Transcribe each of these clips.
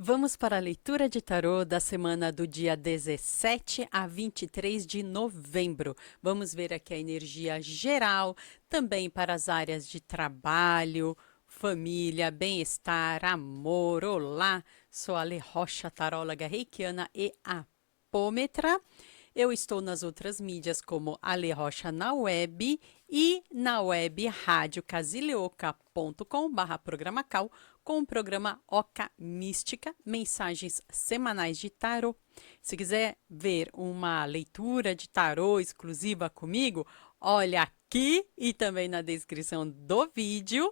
Vamos para a leitura de tarô da semana do dia 17 a 23 de novembro. Vamos ver aqui a energia geral, também para as áreas de trabalho, família, bem-estar, amor. Olá, sou a Ale Rocha, taróloga reikiana e apômetra. Eu estou nas outras mídias como Ale Rocha na web e na web radiocasileoca.com/programacal com o programa Oca Mística, mensagens semanais de tarô. Se quiser ver uma leitura de tarô exclusiva comigo, olha aqui e também na descrição do vídeo.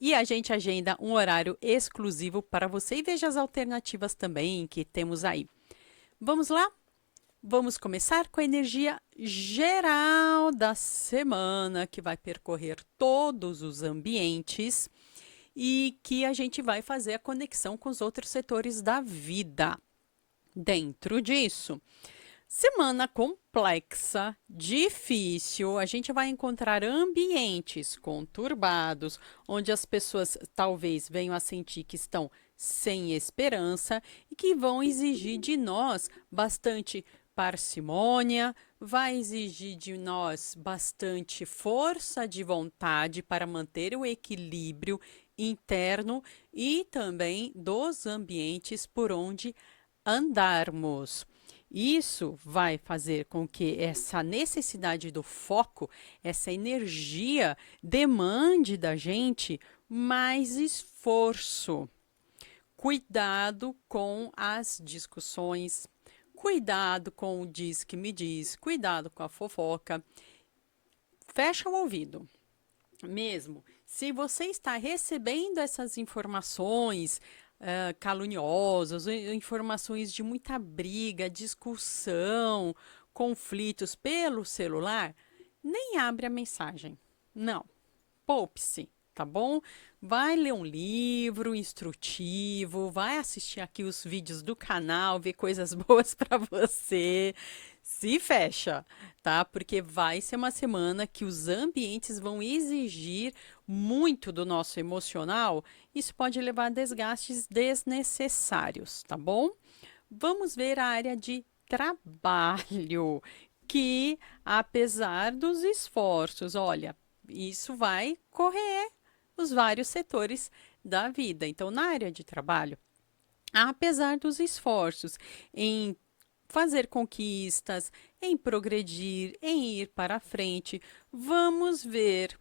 E a gente agenda um horário exclusivo para você e veja as alternativas também que temos aí. Vamos lá? Vamos começar com a energia geral da semana, que vai percorrer todos os ambientes e que a gente vai fazer a conexão com os outros setores da vida. Dentro disso, semana complexa, difícil, a gente vai encontrar ambientes conturbados, onde as pessoas talvez venham a sentir que estão sem esperança e que vão exigir de nós bastante parcimônia, vai exigir de nós bastante força de vontade para manter o equilíbrio interno e também dos ambientes por onde andarmos. Isso vai fazer com que essa necessidade do foco, essa energia, demande da gente mais esforço. Cuidado com as discussões, cuidado com o diz que me diz, cuidado com a fofoca. Fecha o ouvido. Mesmo se você está recebendo essas informações caluniosas, informações de muita briga, discussão, conflitos pelo celular, nem abre a mensagem. Não, poupe-se, tá bom? Vai ler um livro instrutivo, vai assistir aqui os vídeos do canal, ver coisas boas para você. Se fecha, tá? Porque vai ser uma semana que os ambientes vão exigir muito do nosso emocional. Isso pode levar a desgastes desnecessários, tá bom? Vamos ver a área de trabalho, que apesar dos esforços, olha, isso vai correr os vários setores da vida. Então, na área de trabalho, apesar dos esforços em fazer conquistas, em progredir, em ir para frente, vamos ver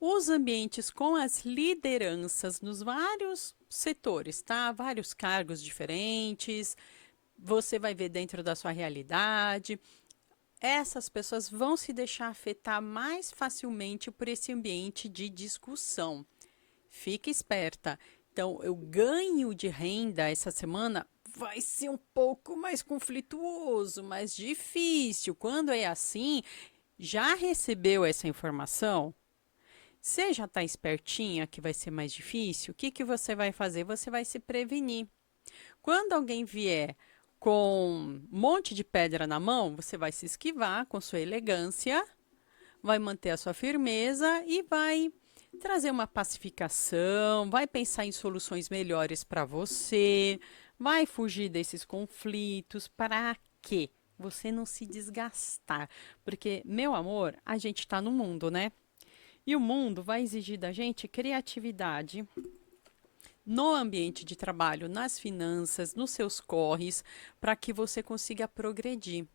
os ambientes com as lideranças nos vários setores, tá? Vários cargos diferentes. Você vai ver dentro da sua realidade. Essas pessoas vão se deixar afetar mais facilmente por esse ambiente de discussão. Fique esperta. Então, o ganho de renda essa semana vai ser um pouco mais conflituoso, mais difícil. Quando é assim, já recebeu essa informação? Você já está espertinha que vai ser mais difícil? O que, que você vai fazer? Você vai se prevenir. Quando alguém vier com um monte de pedra na mão, você vai se esquivar com sua elegância, vai manter a sua firmeza e vai trazer uma pacificação, vai pensar em soluções melhores para você, vai fugir desses conflitos. Para quê? Você não se desgastar. Porque, meu amor, a gente está no mundo, né? E o mundo vai exigir da gente criatividade no ambiente de trabalho, nas finanças, nos seus corres, para que você consiga progredir.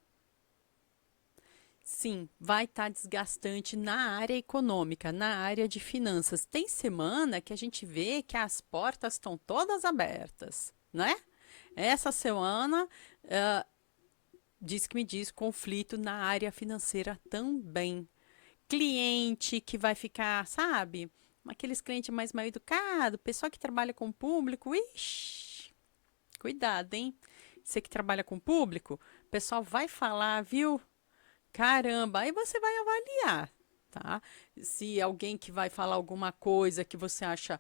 Sim, vai estar desgastante na área econômica, na área de finanças. Tem semana que a gente vê que as portas estão todas abertas, né? Essa semana, diz que me diz conflito na área financeira também. Cliente que vai ficar, sabe? Aqueles clientes mais mal educados, pessoa que trabalha com público, ixi, cuidado, hein? Você que trabalha com público, o pessoal vai falar, viu? Caramba, aí você vai avaliar, tá? Se alguém que vai falar alguma coisa que você acha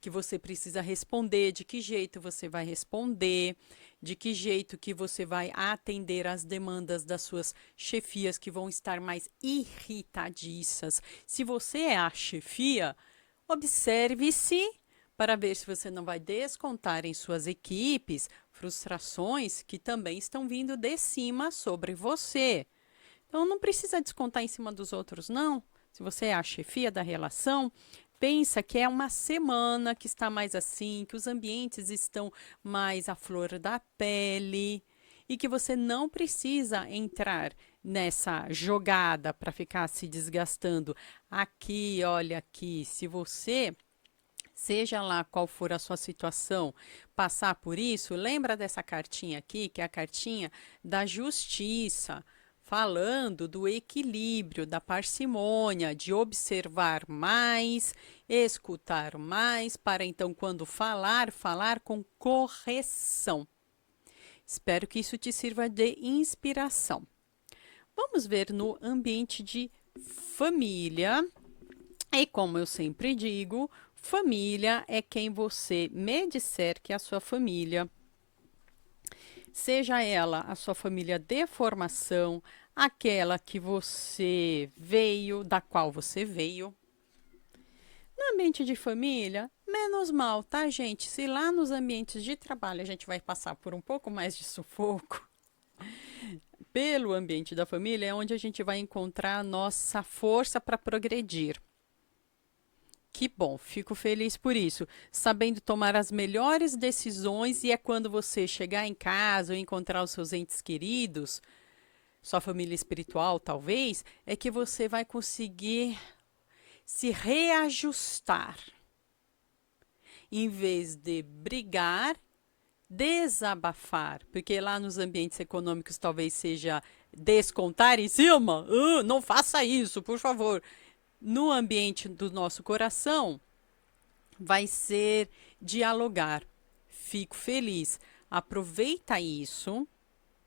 que você precisa responder, de que jeito você vai responder, de que jeito que você vai atender às demandas das suas chefias que vão estar mais irritadiças. Se você é a chefia, observe-se para ver se você não vai descontar em suas equipes frustrações que também estão vindo de cima sobre você. Então, não precisa descontar em cima dos outros, não. Se você é a chefia da relação, pensa que é uma semana que está mais assim, que os ambientes estão mais à flor da pele e que você não precisa entrar nessa jogada para ficar se desgastando. Aqui, olha aqui, se você, seja lá qual for a sua situação, passar por isso, lembra dessa cartinha aqui, que é a cartinha da justiça, falando do equilíbrio, da parcimônia, de observar mais, escutar mais, para então, quando falar, falar com correção. Espero que isso te sirva de inspiração. Vamos ver no ambiente de família. E como eu sempre digo, família é quem você me disser que é a sua família. Seja ela a sua família de formação, aquela que você veio, da qual você veio. No ambiente de família, menos mal, tá, gente? Se lá nos ambientes de trabalho a gente vai passar por um pouco mais de sufoco, pelo ambiente da família é onde a gente vai encontrar a nossa força para progredir. Que bom, fico feliz por isso. Sabendo tomar as melhores decisões, e é quando você chegar em casa ou encontrar os seus entes queridos, sua família espiritual talvez, é que você vai conseguir se reajustar. Em vez de brigar, desabafar, porque lá nos ambientes econômicos talvez seja descontar em cima. Não faça isso, por favor. No ambiente do nosso coração, vai ser dialogar. Fico feliz. Aproveita isso,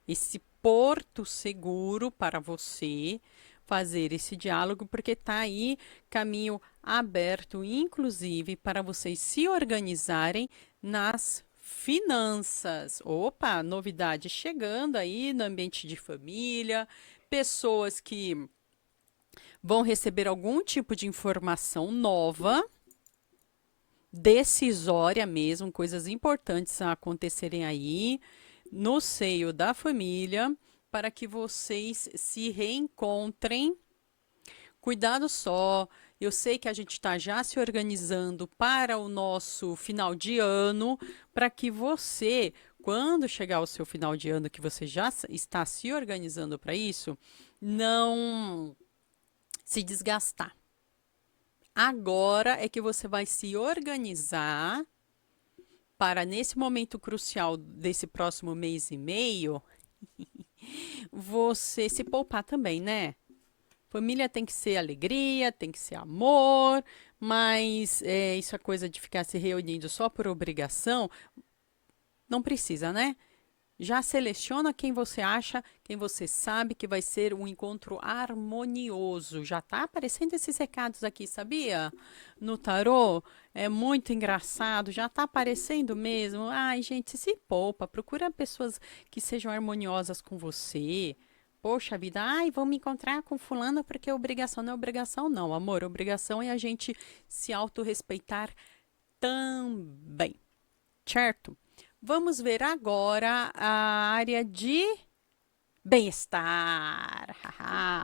esse porto seguro para você fazer esse diálogo, porque está aí caminho aberto, inclusive, para vocês se organizarem nas finanças. Opa, novidade chegando aí no ambiente de família, pessoas que vão receber algum tipo de informação nova, decisória mesmo, coisas importantes a acontecerem aí no seio da família, para que vocês se reencontrem. Cuidado só, eu sei que a gente está já se organizando para o nosso final de ano, para que você, quando chegar o seu final de ano, que você já está se organizando para isso, não se desgastar. Agora é que você vai se organizar para, nesse momento crucial desse próximo mês e meio, você se poupar também, né? Família tem que ser alegria, tem que ser amor, mas isso é coisa de ficar se reunindo só por obrigação, não precisa, né? Já seleciona quem você acha, quem você sabe que vai ser um encontro harmonioso. Já tá aparecendo esses recados aqui, sabia? No tarô. É muito engraçado, já tá aparecendo mesmo. Ai, gente, se poupa, procura pessoas que sejam harmoniosas com você. Poxa vida, ai, vamos me encontrar com fulano porque obrigação não é obrigação, não, amor. Obrigação é a gente se autorrespeitar também, certo? Vamos ver agora a área de bem-estar.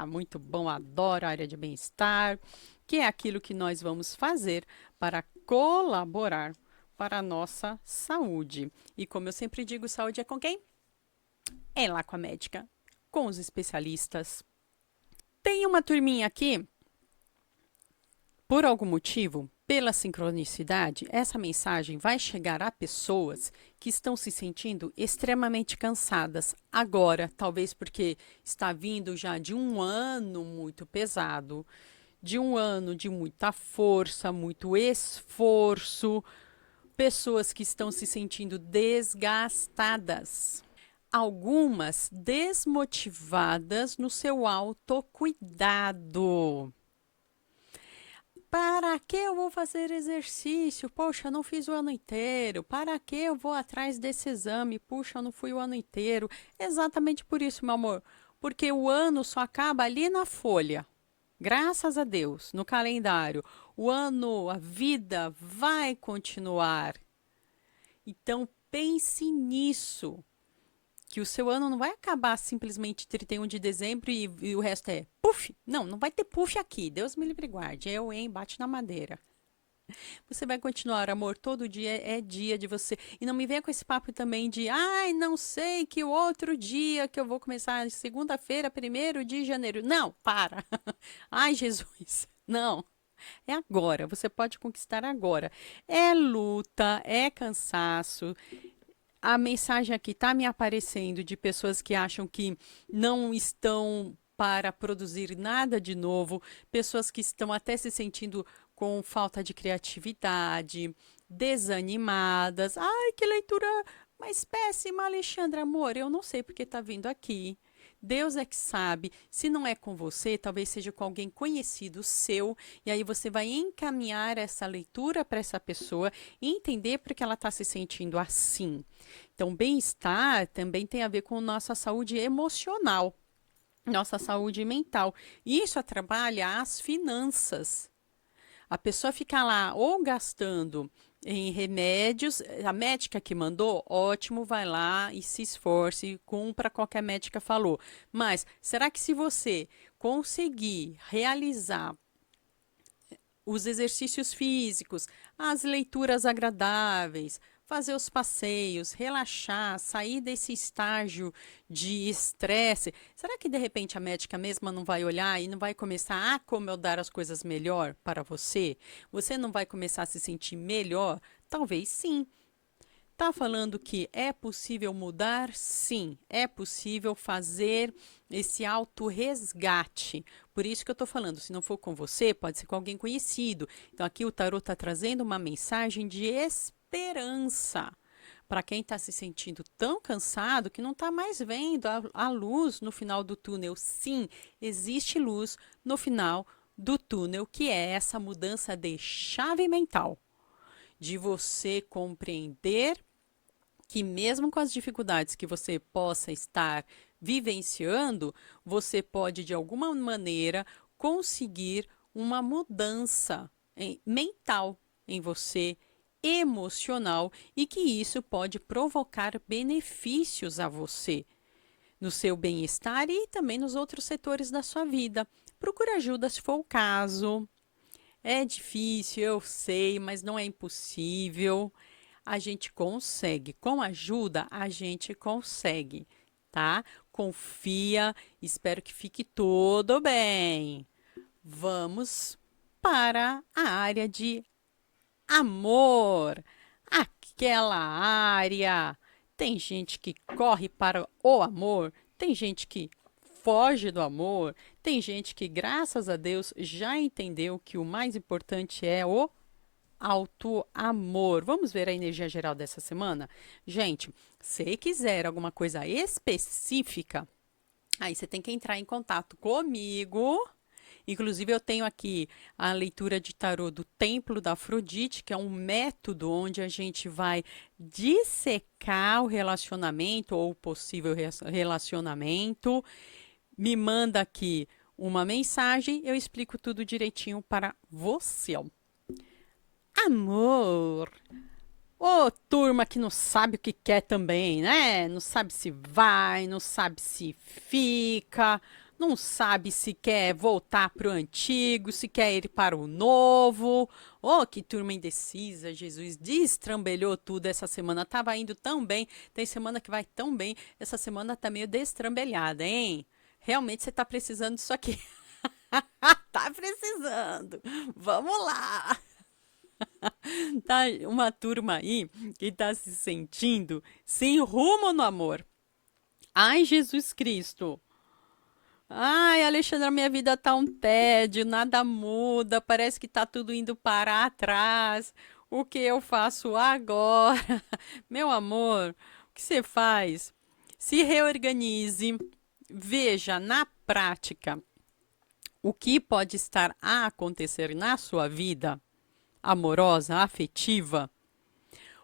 Muito bom, adoro a área de bem-estar, que é aquilo que nós vamos fazer para colaborar para a nossa saúde. E como eu sempre digo, saúde é com quem? É lá com a médica, com os especialistas. Tem uma turminha aqui, por algum motivo, pela sincronicidade, essa mensagem vai chegar a pessoas que estão se sentindo extremamente cansadas agora, talvez porque está vindo já de um ano muito pesado, de um ano de muita força, muito esforço, pessoas que estão se sentindo desgastadas. Algumas desmotivadas no seu autocuidado. Para que eu vou fazer exercício? Poxa, eu não fiz o ano inteiro. Para que eu vou atrás desse exame? Puxa, eu não fui o ano inteiro. Exatamente por isso, meu amor. Porque o ano só acaba ali na folha. Graças a Deus, no calendário. o ano, a vida vai continuar. Então pense nisso, que o seu ano não vai acabar simplesmente 31 de dezembro e o resto é puf. Não, não vai ter puf aqui. Deus me livre e guarde. Eu, hein? Bate na madeira. Você vai continuar, amor, todo dia é dia de você. E não me venha com esse papo também de, ai, não sei que o outro dia que eu vou começar, segunda-feira, 1º de janeiro. Não, para. Ai, Jesus. Não. É agora, você pode conquistar agora. É luta, é cansaço. A mensagem aqui está me aparecendo de pessoas que acham que não estão para produzir nada de novo, pessoas que estão até se sentindo com falta de criatividade, desanimadas. Ai, que leitura mais péssima, Alexandra, amor. Eu não sei porque está vindo aqui. Deus é que sabe. Se não é com você, talvez seja com alguém conhecido seu, e aí você vai encaminhar essa leitura para essa pessoa e entender porque ela está se sentindo assim. Então, bem-estar também tem a ver com nossa saúde emocional, nossa saúde mental. Isso atrapalha as finanças. A pessoa fica lá ou gastando em remédios, a médica que mandou, ótimo, vai lá e se esforce, cumpra qualquer médica falou. Mas será que se você conseguir realizar os exercícios físicos, as leituras agradáveis, fazer os passeios, relaxar, sair desse estágio de estresse. Será que de repente a médica mesma não vai olhar e não vai começar a acomodar as coisas melhor para você? Você não vai começar a se sentir melhor? Talvez sim. Está falando que é possível mudar? Sim, é possível fazer esse autorresgate. Por isso que eu estou falando, se não for com você, pode ser com alguém conhecido. Então aqui o tarot está trazendo uma mensagem de esperança para quem está se sentindo tão cansado que não está mais vendo a luz no final do túnel. Sim, existe luz no final do túnel, que é essa mudança de chave mental, de você compreender que mesmo com as dificuldades que você possa estar vivenciando, você pode de alguma maneira conseguir uma mudança mental em você, emocional, e que isso pode provocar benefícios a você, no seu bem-estar e também nos outros setores da sua vida. Procure ajuda se for o caso. É difícil, eu sei, mas não é impossível. A gente consegue. Com ajuda, a gente consegue, tá? Confia, espero que fique tudo bem. Vamos para a área de amor. Aquela área. Tem gente que corre para o amor, tem gente que foge do amor, tem gente que, graças a Deus, já entendeu que o mais importante é o auto-amor. Vamos ver a energia geral dessa semana? Gente, se quiser alguma coisa específica, aí você tem que entrar em contato comigo. Inclusive, eu tenho aqui a leitura de tarô do Templo da Afrodite, que é um método onde a gente vai dissecar o relacionamento ou o possível relacionamento. Me manda aqui uma mensagem, eu explico tudo direitinho para você. Amor. Ô, turma que não sabe o que quer também, né? Não sabe se vai, não sabe se fica, não sabe se quer voltar para o antigo, se quer ir para o novo. Ô, que turma indecisa, Jesus destrambelhou tudo essa semana. Tava indo tão bem, tem semana que vai tão bem, essa semana tá meio destrambelhada, hein? Realmente você tá precisando disso aqui. Tá precisando. Vamos lá. Tá uma turma aí que tá se sentindo sem rumo no amor. Ai, Jesus Cristo. Ai, Alexandra, minha vida tá um tédio, nada muda, parece que tá tudo indo para trás. O que eu faço agora? Meu amor, o que você faz? Se reorganize, veja na prática o que pode estar a acontecer na sua vida amorosa, afetiva,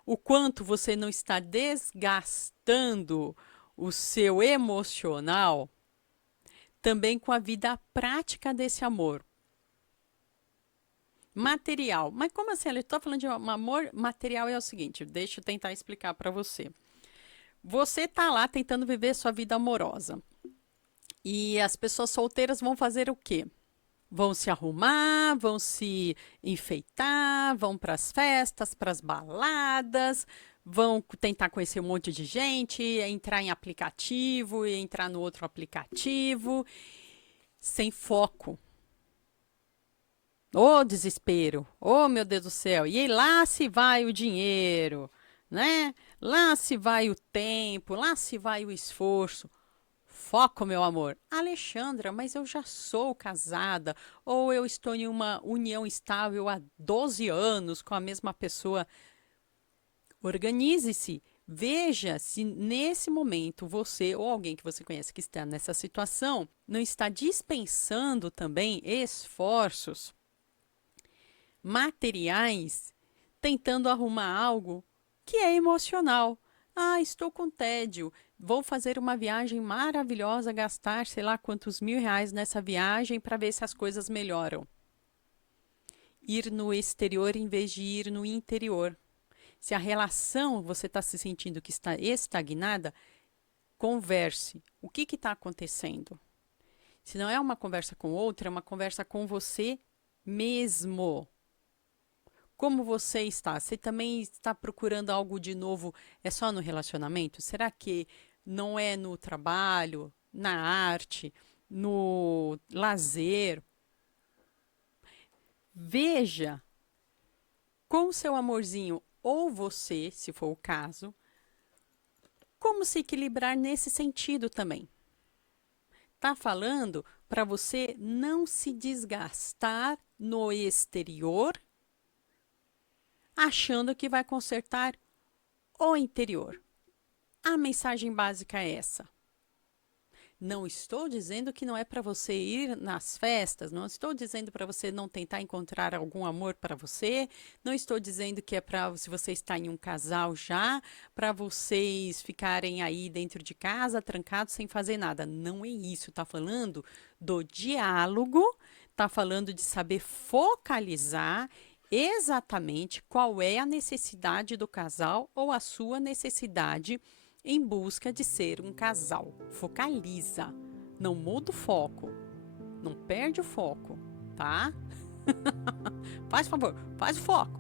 o quanto você não está desgastando o seu emocional também com a vida prática desse amor. Material. Mas como assim? Eu estou falando de um amor material é o seguinte, deixa eu tentar explicar para você. Você tá lá tentando viver sua vida amorosa. E as pessoas solteiras vão fazer o quê? Vão se arrumar, vão se enfeitar, vão para as festas, para as baladas, vão tentar conhecer um monte de gente, entrar em aplicativo e entrar no outro aplicativo, sem foco. Ô desespero, ô meu Deus do céu, e aí lá se vai o dinheiro, né? Lá se vai o tempo, lá se vai o esforço. Foco, meu amor. Alexandra, mas eu já sou casada, ou eu estou em uma união estável há 12 anos com a mesma pessoa. Organize-se. Veja se nesse momento você ou alguém que você conhece que está nessa situação não está dispensando também esforços materiais tentando arrumar algo que é emocional. Ah, estou com tédio. Vou fazer uma viagem maravilhosa, gastar sei lá quantos R$ 1.000 nessa viagem para ver se as coisas melhoram. Ir no exterior em vez de ir no interior. Se a relação você está se sentindo que está estagnada, converse. O que está acontecendo? Se não é uma conversa com outra, é uma conversa com você mesmo. Como você está? Você também está procurando algo de novo? É só no relacionamento? Será que não é no trabalho, na arte, no lazer? Veja com o seu amorzinho ou você, se for o caso, como se equilibrar nesse sentido também. Tá falando para você não se desgastar no exterior, achando que vai consertar o interior. A mensagem básica é essa. Não estou dizendo que não é para você ir nas festas, não estou dizendo para você não tentar encontrar algum amor para você, não estou dizendo que é para, se você está em um casal já, para vocês ficarem aí dentro de casa, trancados, sem fazer nada. Não é isso, está falando do diálogo, está falando de saber focalizar exatamente qual é a necessidade do casal ou a sua necessidade em busca de ser um casal. Focaliza, não muda o foco, não perde o foco, tá? Faz favor, faz o foco.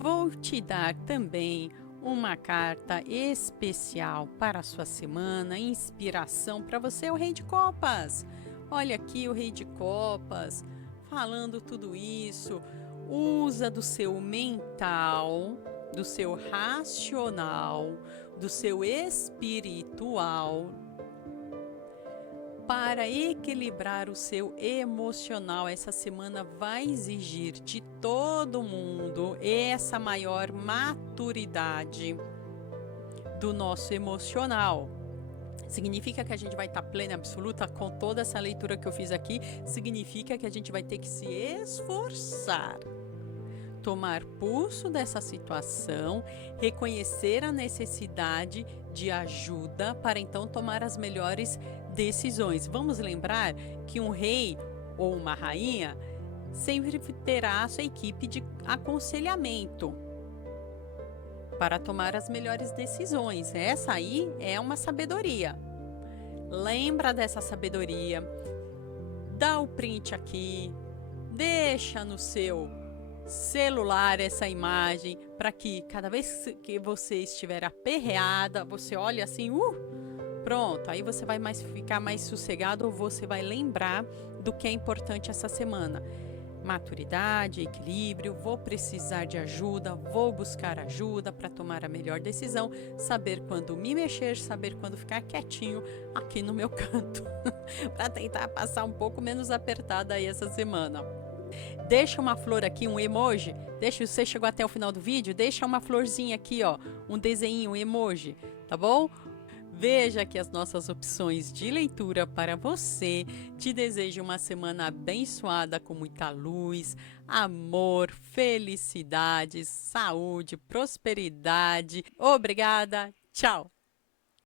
Vou te dar também uma carta especial para a sua semana, inspiração para você, o Rei de Copas. Olha aqui o Rei de Copas, falando tudo isso. Usa do seu mental, do seu racional, do seu espiritual para equilibrar o seu emocional. Essa semana vai exigir de todo mundo essa maior maturidade do nosso emocional. Significa que a gente vai estar plena e absoluta com toda essa leitura que eu fiz aqui, significa que a gente vai ter que se esforçar, tomar pulso dessa situação, reconhecer a necessidade de ajuda para então tomar as melhores decisões. Vamos lembrar que um rei ou uma rainha sempre terá a sua equipe de aconselhamento para tomar as melhores decisões. Essa aí é uma sabedoria. Lembra dessa sabedoria, dá o print aqui, deixa no seu celular essa imagem para que cada vez que você estiver aperreada, você olhe assim, pronto, aí você vai ficar mais sossegado ou você vai lembrar do que é importante essa semana. Maturidade, equilíbrio, vou precisar de ajuda, vou buscar ajuda para tomar a melhor decisão, saber quando me mexer, saber quando ficar quietinho aqui no meu canto, para tentar passar um pouco menos apertada aí essa semana. Deixa uma flor aqui, um emoji, você chegou até o final do vídeo, deixa uma florzinha aqui, ó, um desenho, um emoji, tá bom? Veja aqui as nossas opções de leitura para você. Te desejo uma semana abençoada com muita luz, amor, felicidade, saúde, prosperidade. Obrigada, tchau!